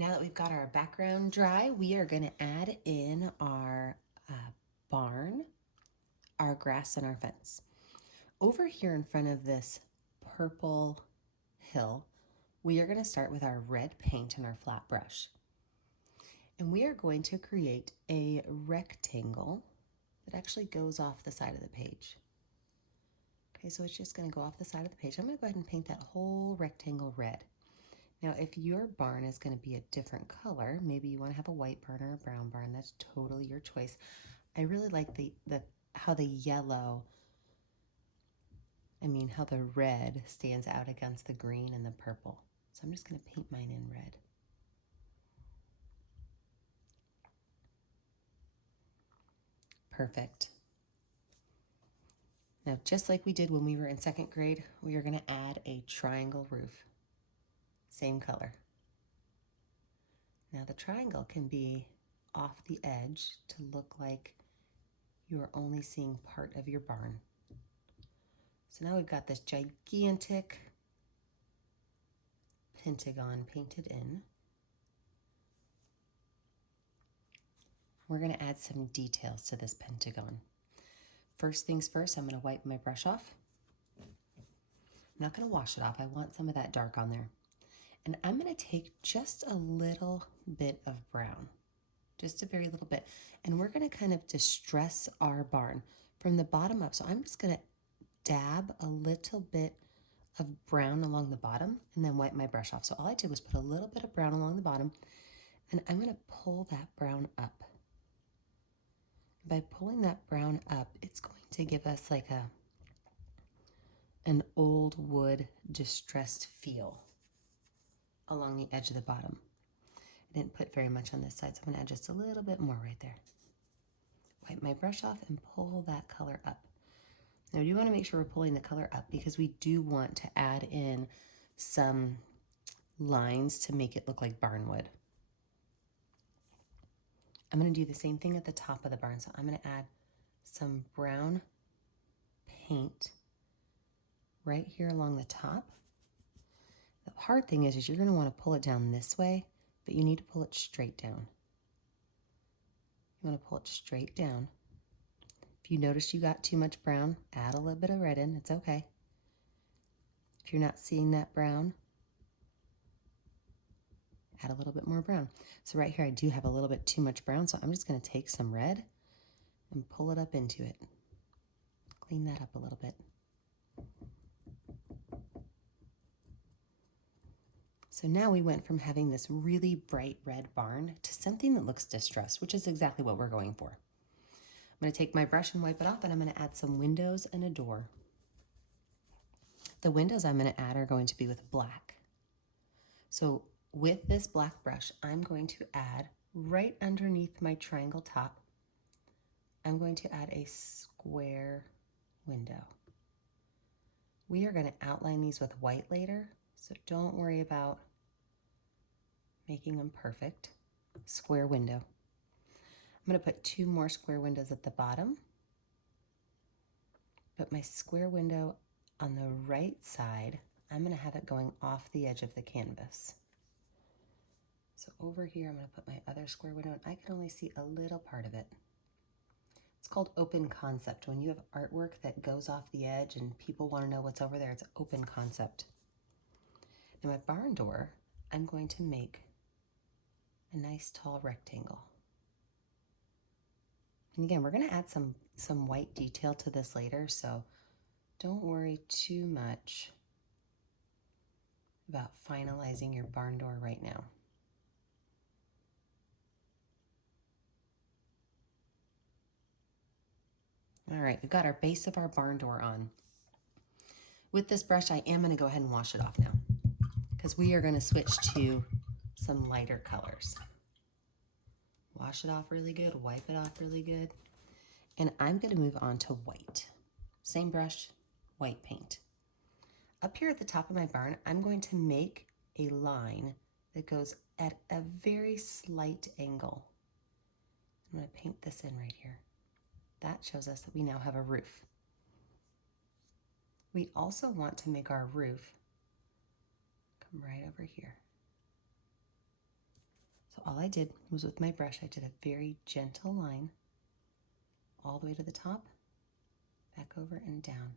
Now that we've got our background dry, we are going to add in our barn, our grass, and our fence. Over here in front of this purple hill, we are going to start with our red paint and our flat brush. And we are going to create a rectangle that actually goes off the side of the page. Okay, so it's just going to go off the side of the page. I'm going to go ahead and paint that whole rectangle red. Now, if your barn is going to be a different color, maybe you want to have a white barn or a brown barn, that's totally your choice. I really like how the yellow, how the red stands out against the green and the purple. So I'm just going to paint mine in red. Perfect. Now, just like we did when we were in second grade, we are going to add a triangle roof. Same color. Now the triangle can be off the edge to look like you are only seeing part of your barn. So now we've got this gigantic pentagon painted in. We're going to add some details to this pentagon. First things first, I'm going to wipe my brush off. I'm not going to wash it off. I want some of that dark on there. And I'm going to take just a little bit of brown, just a very little bit. And we're going to kind of distress our barn from the bottom up. So I'm just going to dab a little bit of brown along the bottom and then wipe my brush off. So all I did was put a little bit of brown along the bottom, and I'm going to pull that brown up. By pulling that brown up, it's going to give us like an old wood distressed feel along the edge of the bottom. I didn't put very much on this side, so I'm going to add just a little bit more right there. Wipe my brush off and pull that color up. Now, you want to make sure we're pulling the color up because we do want to add in some lines to make it look like barnwood. I'm going to do the same thing at the top of the barn. So I'm going to add some brown paint right here along the top. The hard thing is you're going to want to pull it down this way, but you need to pull it straight down. You want to pull it straight down. If you notice you got too much brown, add a little bit of red in. It's okay. If you're not seeing that brown, add a little bit more brown. So right here I do have a little bit too much brown, so I'm just going to take some red and pull it up into it. Clean that up a little bit. So now we went from having this really bright red barn to something that looks distressed, which is exactly what we're going for. I'm going to take my brush and wipe it off, and I'm going to add some windows and a door. The windows I'm going to add are going to be with black. So with this black brush, I'm going to add right underneath my triangle top, I'm going to add a square window. We are going to outline these with white later, so don't worry about making them perfect. Square window. I'm going to put 2 more square windows at the bottom. But my square window on the right side, I'm going to have it going off the edge of the canvas. So over here, I'm going to put my other square window, and I can only see a little part of it. It's called open concept. When you have artwork that goes off the edge and people want to know what's over there, it's open concept. Now my barn door, I'm going to make a nice tall rectangle. And again, we're going to add some white detail to this later, so don't worry too much about finalizing your barn door right now. All right, we've got our base of our barn door on. With this brush, I am going to go ahead and wash it off now because we are going to switch to some lighter colors. Wash it off really good, wipe it off really good. And I'm going to move on to white. Same brush, white paint. Up here at the top of my barn, I'm going to make a line that goes at a very slight angle. I'm going to paint this in right here. That shows us that we now have a roof. We also want to make our roof come right over here. So all I did was with my brush, I did a very gentle line all the way to the top, back over and down.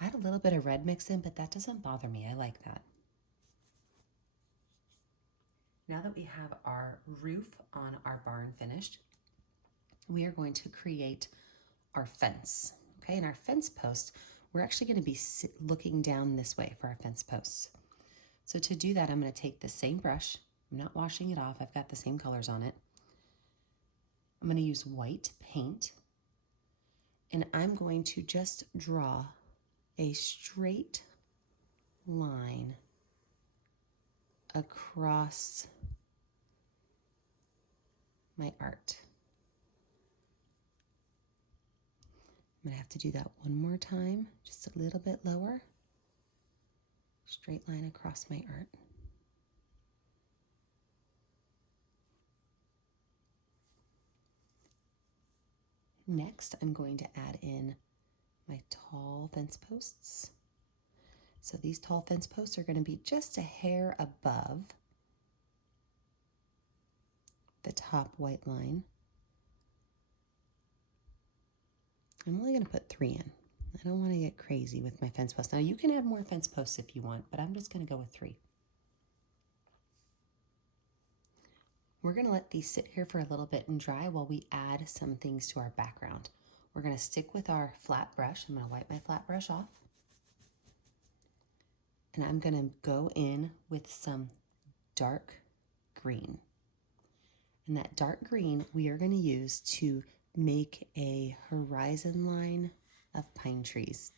I had a little bit of red mixed in, but that doesn't bother me. I like that. Now that we have our roof on our barn finished, we are going to create our fence. Okay, and our fence posts, we're actually going to be looking down this way for our fence posts. So to do that, I'm going to take the same brush. I'm not washing it off. I've got the same colors on it. I'm going to use white paint, and I'm going to just draw a straight line across my art. I'm going to have to do that one more time, just a little bit lower. Straight line across my art. Next, I'm going to add in my tall fence posts. So these tall fence posts are going to be just a hair above the top white line. I'm only going to put 3 in. I don't want to get crazy with my fence posts. Now you can add more fence posts if you want, but I'm just going to go with 3. We're going to let these sit here for a little bit and dry while we add some things to our background. We're going to stick with our flat brush. I'm going to wipe my flat brush off. And I'm going to go in with some dark green. And that dark green we are going to use to make a horizon line of pine trees.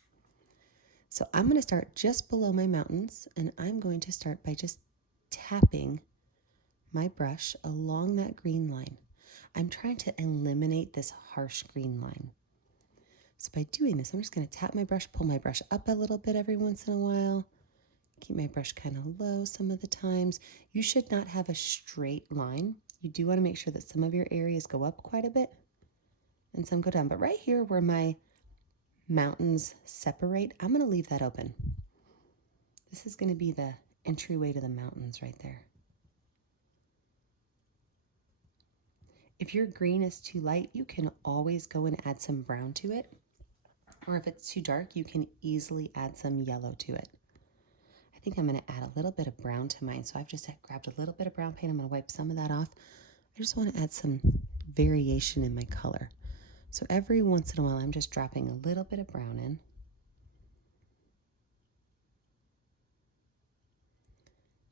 So I'm going to start just below my mountains, and I'm going to start by just tapping my brush along that green line. I'm trying to eliminate this harsh green line. So by doing this, I'm just going to tap my brush, pull my brush up a little bit every once in a while, keep my brush kind of low some of the times. You should not have a straight line. You do want to make sure that some of your areas go up quite a bit and some go down. But right here where my mountains separate, I'm going to leave that open. This is going to be the entryway to the mountains right there. If your green is too light, you can always go and add some brown to it. Or if it's too dark, you can easily add some yellow to it. I think I'm going to add a little bit of brown to mine. So I've just grabbed a little bit of brown paint. I'm going to wipe some of that off. I just want to add some variation in my color. So every once in a while, I'm just dropping a little bit of brown in.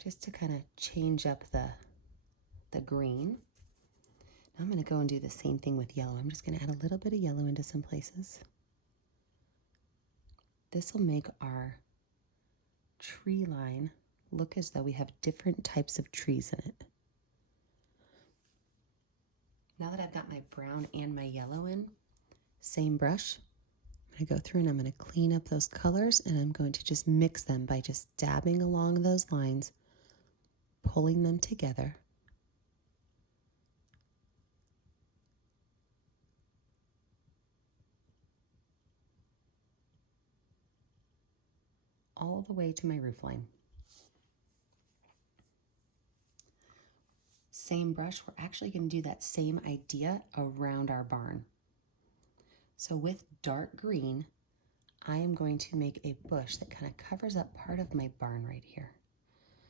Just to kind of change up the green. Now I'm going to go and do the same thing with yellow. I'm just going to add a little bit of yellow into some places. This will make our tree line look as though we have different types of trees in it. Now that I've got my brown and my yellow in, same brush, I'm going to go through and I'm going to clean up those colors, and I'm going to just mix them by just dabbing along those lines, pulling them together. All the way to my roof line. Same brush, we're actually going to do that same idea around our barn. So with dark green, I am going to make a bush that kind of covers up part of my barn right here.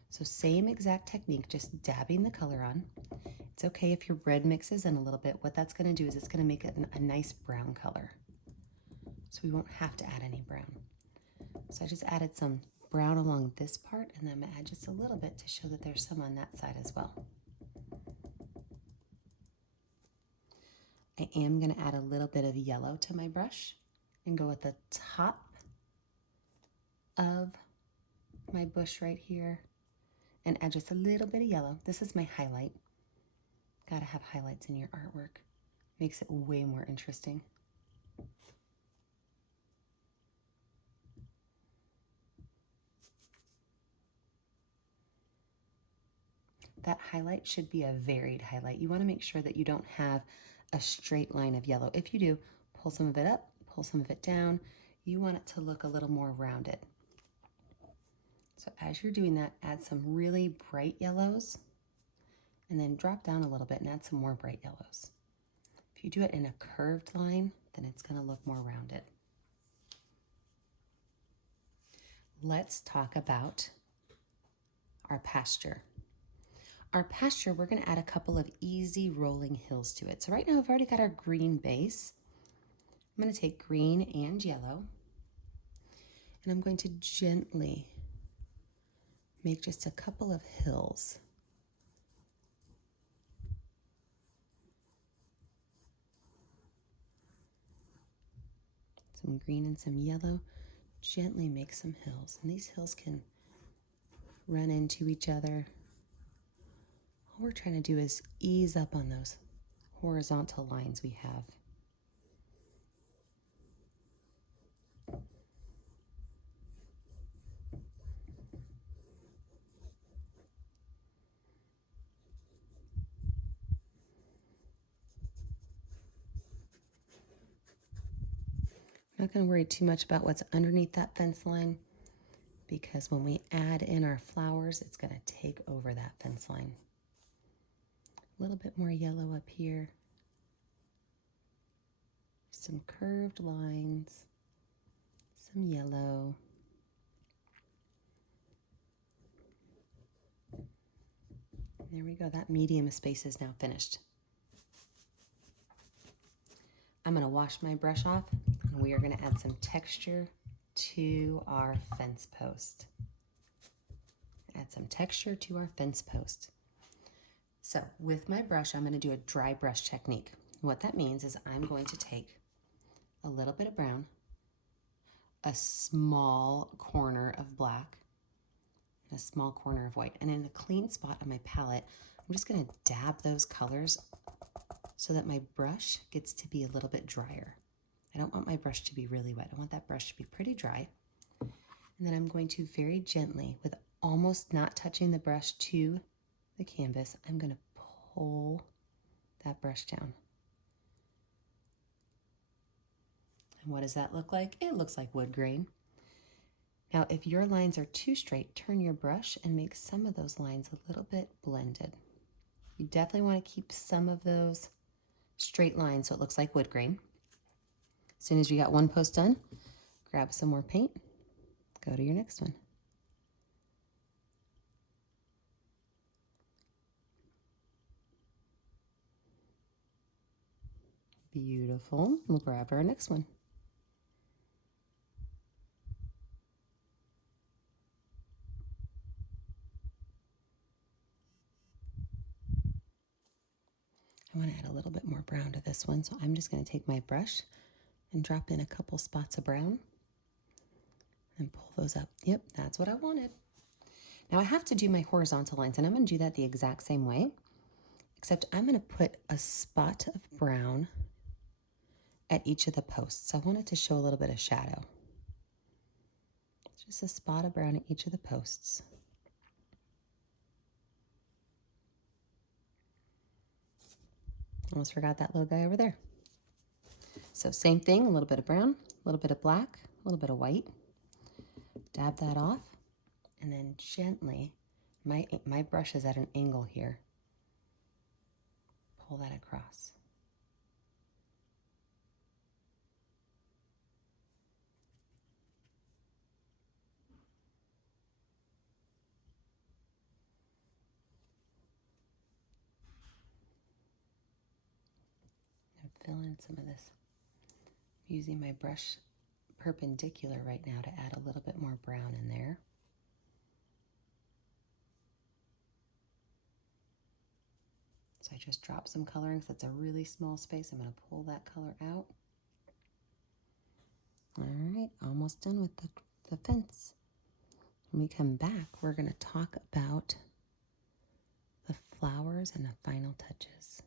So same exact technique, just dabbing the color on. It's okay if your red mixes in a little bit. What that's going to do is it's going to make it a nice brown color. So we won't have to add any brown. So I just added some brown along this part, and then I'm going to add just a little bit to show that there's some on that side as well. I am going to add a little bit of yellow to my brush and go at the top of my bush right here and add just a little bit of yellow. This is my highlight. Gotta have highlights in your artwork. Makes it way more interesting. That highlight should be a varied highlight. You want to make sure that you don't have a straight line of yellow. If you do, pull some of it up, pull some of it down. You want it to look a little more rounded. So as you're doing that, add some really bright yellows and then drop down a little bit and add some more bright yellows. If you do it in a curved line, then it's going to look more rounded. Let's talk about our pasture. Our pasture, we're going to add a couple of easy rolling hills to it. So right now I've already got our green base. I'm going to take green and yellow, and I'm going to gently make just a couple of hills. Some green and some yellow. Gently make some hills, and these hills can run into each other. All we're trying to do is ease up on those horizontal lines we have. I'm not going to worry too much about what's underneath that fence line, because when we add in our flowers, it's going to take over that fence line. A little bit more yellow up here. Some curved lines, some yellow. There we go. That medium space is now finished. I'm going to wash my brush off, and we are going to add some texture to our fence post. Add some texture to our fence post. So with my brush, I'm going to do a dry brush technique. What that means is I'm going to take a little bit of brown, a small corner of black, and a small corner of white. And in a clean spot on my palette, I'm just going to dab those colors so that my brush gets to be a little bit drier. I don't want my brush to be really wet. I want that brush to be pretty dry. And then I'm going to very gently, with almost not touching the brush to the canvas, I'm going to pull that brush down. And what does that look like? It looks like wood grain. Now, if your lines are too straight, turn your brush and make some of those lines a little bit blended. You definitely want to keep some of those straight lines so it looks like wood grain. As soon as you got one post done, grab some more paint, go to your next one. Beautiful. We'll grab our next one. I want to add a little bit more brown to this one, so I'm just going to take my brush and drop in a couple spots of brown and pull those up. Yep, that's what I wanted. Now I have to do my horizontal lines, and I'm going to do that the exact same way, except I'm going to put a spot of brown at each of the posts. I want it to show a little bit of shadow. Just a spot of brown at each of the posts. Almost forgot that little guy over there. So same thing, a little bit of brown, a little bit of black, a little bit of white. Dab that off, and then gently, my brush is at an angle here. Pull that across. Fill in some of this. I'm using my brush perpendicular right now to add a little bit more brown in there. So I just dropped some coloring because it's a really small space. I'm going to pull that color out. All right, almost done with the fence. When we come back, we're going to talk about the flowers and the final touches.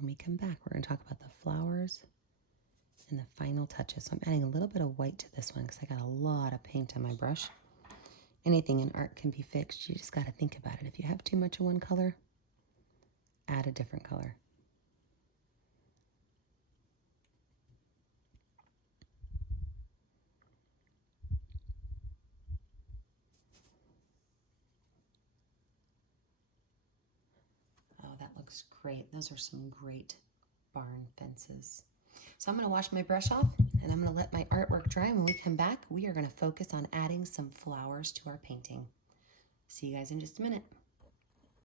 When we come back, we're going to talk about the flowers and the final touches. So I'm adding a little bit of white to this one because I got a lot of paint on my brush. Anything in art can be fixed. You just got to think about it. If you have too much of one color, add a different color. looks great. Those are some great barn fences. So I'm going to wash my brush off and I'm going to let my artwork dry. When we come back, we are going to focus on adding some flowers to our painting. See you guys in just a minute.